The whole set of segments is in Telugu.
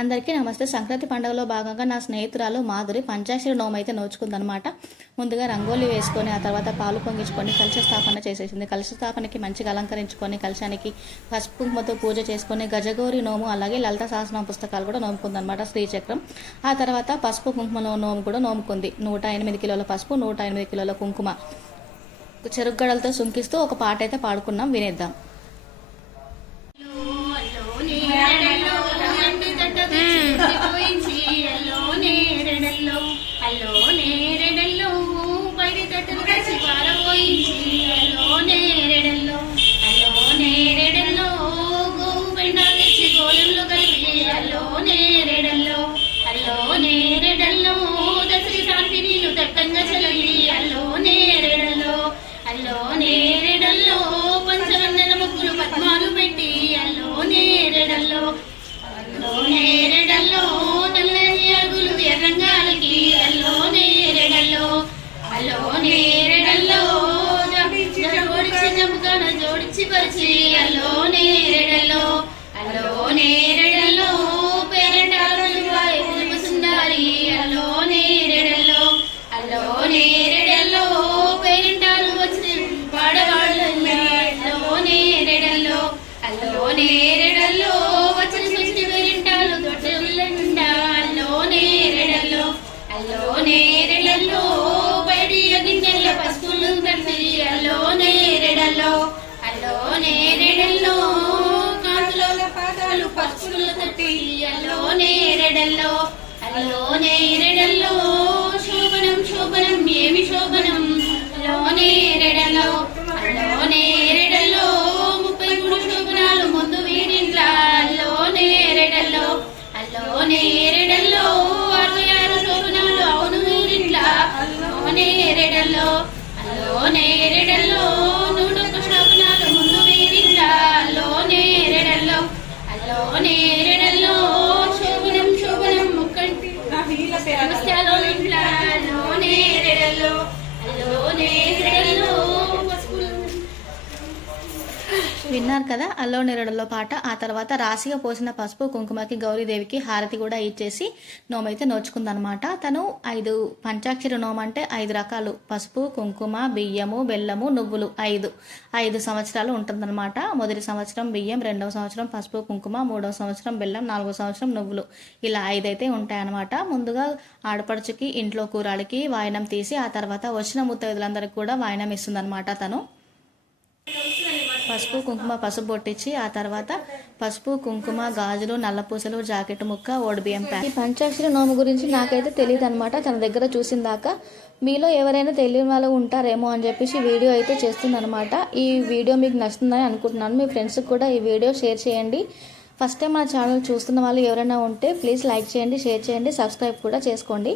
అందరికీ నమస్తే. సంక్రాంతి పండుగలో భాగంగా నా స్నేహితురాలు మాధురి పంచాక్షరి నోము అయితే నోచుకుందనమాట. ముందుగా రంగోలి వేసుకొని ఆ తర్వాత పాలు పొంగించుకొని కలశ స్థాపన చేసేసింది. కలశ స్థాపనకి మంచిగా అలంకరించుకొని కలశానికి పసుపు కుంకుమతో పూజ చేసుకొని గజగౌరి నోము అలాగే లలిత సహస్రనామ పుస్తకాలు కూడా నోముకుందనమాట, శ్రీచక్రం. ఆ తర్వాత పసుపు కుంకుమ నోము కూడా నోముకుంది. 108 కిలోల పసుపు, 108 కిలోల కుంకుమ చెరుగ్గడలతో సుంకిస్తూ ఒక పాట అయితే పాడుకున్నాం, వినేద్దాం. జోడించి పరిచి అల్లో నేరెడల్లో అల్లో నేరెడల్లో పేరెంటాలు సుందరి అల్లో నేరెడల్లో అల్లో నేరెడల్లో పేరెంటాలు వచ్చి పాడవాళ్ళు అల్లో నేరెడల్లో అల్లో నేరెడల్లో వచ్చిన సృష్టి పేరెంటాలు దొడ్డల్లండా అల్లో నేరెడల్లో అల్లో నేరెడల్లో బయటి గిన్నెల పసుపులు తట్టి అల్లో నేరెడల్లో అల్లో నేరెడల్లో కాంతుల పాదాలు పసుపులు తట్టి అల్లో నేరెడల్లో అల్లో నేరెడల్లో శోభనం శోభనం ఏమి శోభనం అల్లో నేరెడల్లో అల్లో నేరెడల్లో 33 శోభనాలు ముందు వీరింట్లా అల్లో నేరెడల్లో అల్లో నేరెడల్లో 66 శోభనాలు అవును వీరింట్లా అల్లో నేరెడల్లో అల్లో నేరెడల్లో నేరెడల్లో శోభనం శోభనం ముక్కంటి నమస్కారం ఇంట్లో నేరెడల్లో అల్లో నేరెడల్లో విన్నారు కదా అల్లో నేరెడల్లో పాట. ఆ తర్వాత రాశిగా పోసిన పసుపు కుంకుమకి గౌరీదేవికి హారతి కూడా ఇచ్చేసి నోమైతే నోచుకుందనమాట. తను 5 పంచాక్షరి నోము అంటే 5 రకాలు పసుపు కుంకుమ బియ్యము బెల్లము నువ్వులు 5 సంవత్సరాలు ఉంటుందన్నమాట. మొదటి సంవత్సరం బియ్యం, 2వ సంవత్సరం పసుపు కుంకుమ, 3వ సంవత్సరం బెల్లం, 4వ సంవత్సరం నువ్వులు, ఇలా 5 అయితే ఉంటాయన్నమాట. ముందుగా ఆడపడుచుకి ఇంట్లో కూరాడికి వాయనం తీసి ఆ తర్వాత వచ్చిన ముత్తైదులందరికీ కూడా వాయనం ఇస్తుందన్నమాట. తను పసుపు కుంకుమ పసుపు బొట్టించి ఆ తర్వాత పసుపు కుంకుమ గాజులు నల్లపూసలు జాకెట్ ముక్క ఓడిబియ్యం ప్యాక్. ఈ పంచాక్షరి నోము గురించి నాకైతే తెలియదు అనమాట. తన దగ్గర చూసిందాకా మీలో ఎవరైనా తెలియని వాళ్ళు ఉంటారేమో అని చెప్పేసి వీడియో అయితే చేస్తుందనమాట. ఈ వీడియో మీకు నచ్చుతుందని అనుకుంటున్నాను. మీ ఫ్రెండ్స్కి కూడా ఈ వీడియో షేర్ చేయండి. ఫస్ట్ టైం మన ఛానల్ చూస్తున్న వాళ్ళు ఎవరైనా ఉంటే ప్లీజ్ లైక్ చేయండి, షేర్ చేయండి, సబ్స్క్రైబ్ కూడా చేసుకోండి.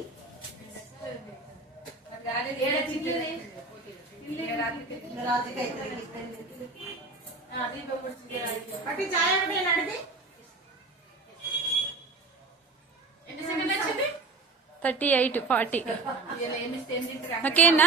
$38, $40 ఓకేనా?